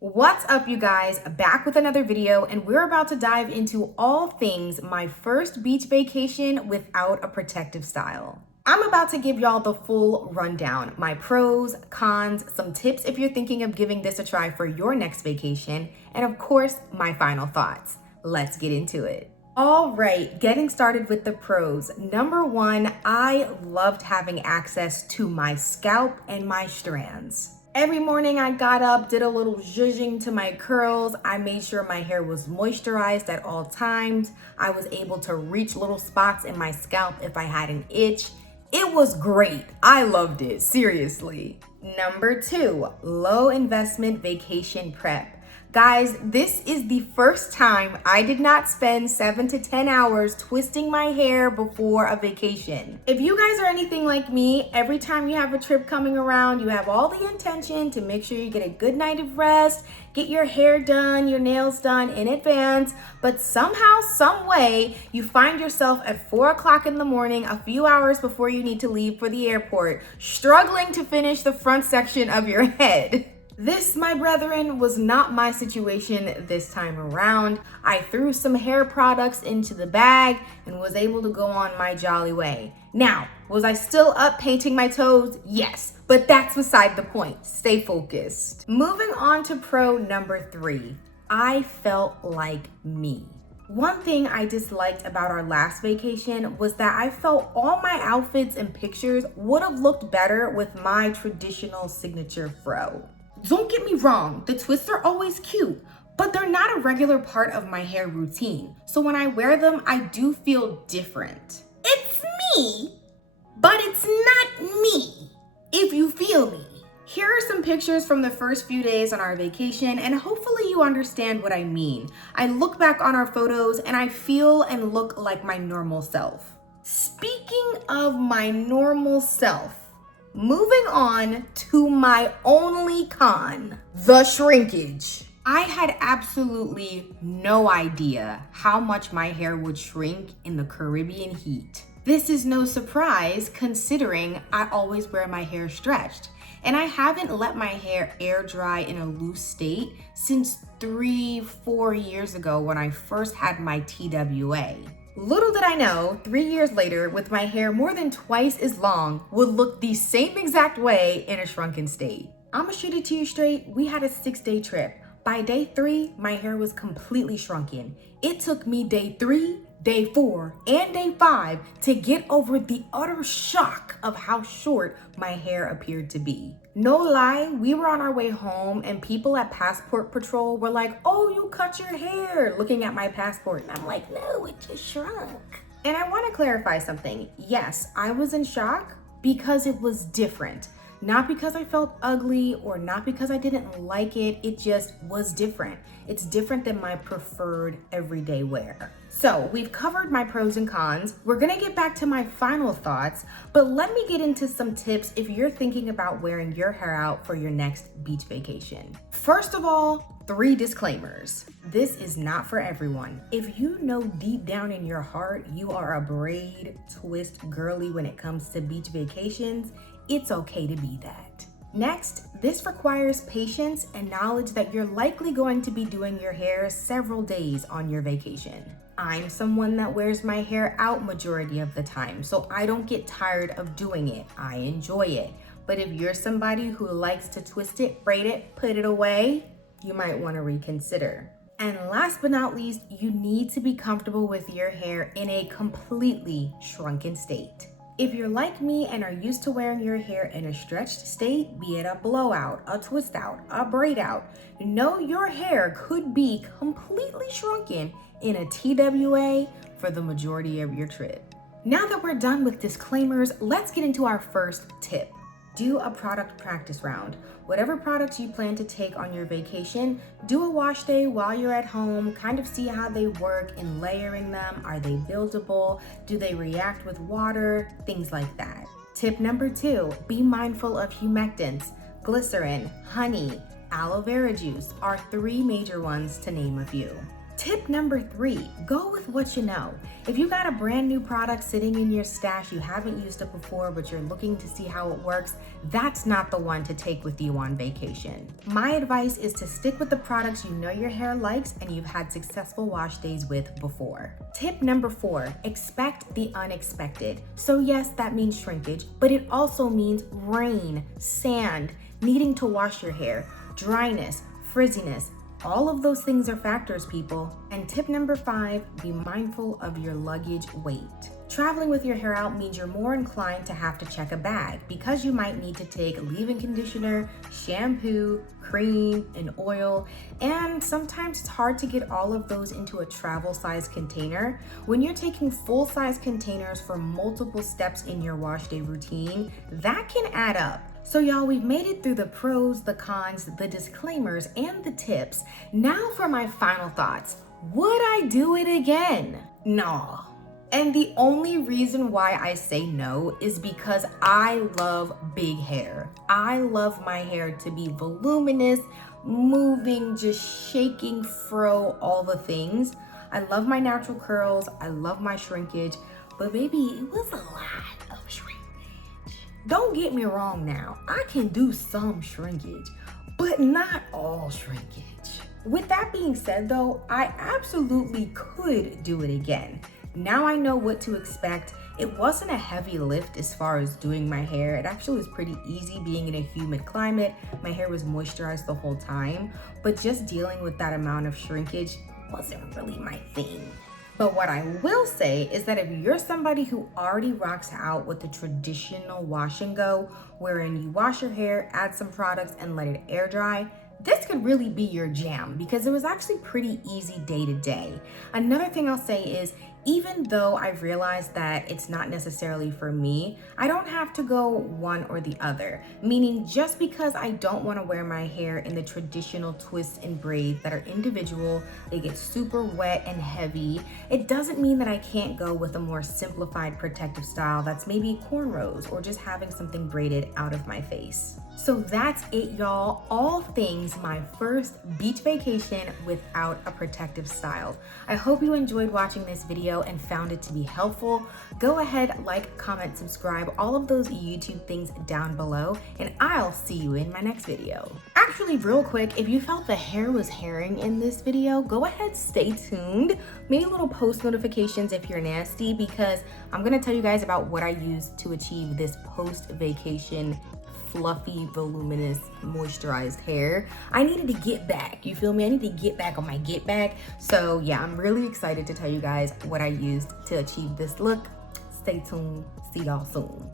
What's up, you guys? Back with another video, and we're about to dive into all things my first beach vacation without a protective style. I'm about to give y'all the full rundown, my pros, cons, some tips if you're thinking of giving this a try for your next vacation, and of course, my final thoughts. Let's get into it. All right, getting started with the pros. Number one, I loved having access to my scalp and my strands. Every morning I got up, did a little zhuzhing to my curls. I made sure my hair was moisturized at all times. I was able to reach little spots in my scalp if I had an itch. It was great. I loved it, seriously. Number two, low investment vacation prep. Guys, this is the first time I did not spend 7 to 10 hours twisting my hair before a vacation. If you guys are anything like me, every time you have a trip coming around, you have all the intention to make sure you get a good night of rest, get your hair done, your nails done in advance, but somehow, some way, you find yourself at 4 o'clock in the morning, a few hours before you need to leave for the airport, struggling to finish the front section of your head. This, my brethren, was not my situation this time around. I threw some hair products into the bag and was able to go on my jolly way. Now, was I still up painting my toes? Yes, but that's beside the point. Stay focused. Moving on to pro number three, I felt like me. One thing I disliked about our last vacation was that I felt all my outfits and pictures would have looked better with my traditional signature fro. Don't get me wrong, the twists are always cute, but they're not a regular part of my hair routine. So when I wear them, I do feel different. It's me, but it's not me, if you feel me. Here are some pictures from the first few days on our vacation, and hopefully you understand what I mean. I look back on our photos and I feel and look like my normal self. Speaking of my normal self, moving on to my only con, the shrinkage. I had absolutely no idea how much my hair would shrink in the Caribbean heat. This is no surprise considering I always wear my hair stretched, and I haven't let my hair air dry in a loose state since 3-4 years ago when I first had my TWA. Little did I know, 3 years later, with my hair more than twice as long, would look the same exact way in a shrunken state. I'ma shoot it to you straight, we had a 6-day trip. By day 3, my hair was completely shrunken. It took me day 3, day 4, and day 5 to get over the utter shock of how short my hair appeared to be. No lie, we were on our way home and people at Passport Patrol were like, "Oh, you cut your hair," looking at my passport. And I'm like, "No, it just shrunk." And I want to clarify something. Yes, I was in shock because it was different. Not because I felt ugly or not because I didn't like it. It just was different. It's different than my preferred everyday wear. So we've covered my pros and cons. We're gonna get back to my final thoughts, but let me get into some tips if you're thinking about wearing your hair out for your next beach vacation. First of all, 3 disclaimers. This is not for everyone. If you know deep down in your heart you are a braid, twist girly when it comes to beach vacations, it's okay to be that. Next, this requires patience and knowledge that you're likely going to be doing your hair several days on your vacation. I'm someone that wears my hair out majority of the time, so I don't get tired of doing it. I enjoy it. But if you're somebody who likes to twist it, braid it, put it away, you might want to reconsider. And last but not least, you need to be comfortable with your hair in a completely shrunken state. If you're like me and are used to wearing your hair in a stretched state, be it a blowout, a twist out, a braid out, know your hair could be completely shrunken in a TWA for the majority of your trip. Now that we're done with disclaimers, let's get into our first tip. Do a product practice round. Whatever products you plan to take on your vacation, do a wash day while you're at home, kind of see how they work in layering them. Are they buildable? Do they react with water? Things like that. Tip number 2, be mindful of humectants. Glycerin, honey, aloe vera juice are 3 major ones to name a few. Tip number 3, go with what you know. If you got a brand new product sitting in your stash, you haven't used it before, but you're looking to see how it works, that's not the one to take with you on vacation. My advice is to stick with the products you know your hair likes and you've had successful wash days with before. Tip number 4, expect the unexpected. So yes, that means shrinkage, but it also means rain, sand, needing to wash your hair, dryness, frizziness. All of those things are factors, people. And tip number 5, be mindful of your luggage weight. Traveling with your hair out means you're more inclined to have to check a bag because you might need to take leave-in conditioner, shampoo, cream, and oil, and sometimes it's hard to get all of those into a travel size container. When you're taking full-size containers for multiple steps in your wash day routine, that can add up. So y'all, we've made it through the pros, the cons, the disclaimers, and the tips. Now for my final thoughts. Would I do it again? No. And the only reason why I say no is because I love big hair. I love my hair to be voluminous, moving, just shaking, fro, all the things. I love my natural curls. I love my shrinkage, but baby, it was a lot of shrinkage. Don't get me wrong now, I can do some shrinkage, but not all shrinkage. With that being said though, I absolutely could do it again. Now I know what to expect. It wasn't a heavy lift as far as doing my hair. It actually was pretty easy being in a humid climate. My hair was moisturized the whole time, but just dealing with that amount of shrinkage wasn't really my thing. But what I will say is that if you're somebody who already rocks out with the traditional wash and go, wherein you wash your hair, add some products, and let it air dry, this could really be your jam because it was actually pretty easy day to day. Another thing I'll say is, even though I've realized that it's not necessarily for me, I don't have to go one or the other. Meaning just because I don't want to wear my hair in the traditional twists and braids that are individual, they get super wet and heavy, it doesn't mean that I can't go with a more simplified protective style that's maybe cornrows or just having something braided out of my face. So that's it, y'all. All things my first beach vacation without a protective style. I hope you enjoyed watching this video and found it to be helpful. Go ahead, like, comment, subscribe, all of those YouTube things down below, and I'll see you in my next video. Actually, real quick, if you felt the hair was herring in this video, go ahead, stay tuned. Maybe little post notifications if you're nasty, because I'm gonna tell you guys about what I used to achieve this post-vacation fluffy, voluminous, moisturized hair. I needed to get back, you feel me? I need to get back on my get back. So yeah, I'm really excited to tell you guys what I used to achieve this look. Stay tuned, see y'all soon.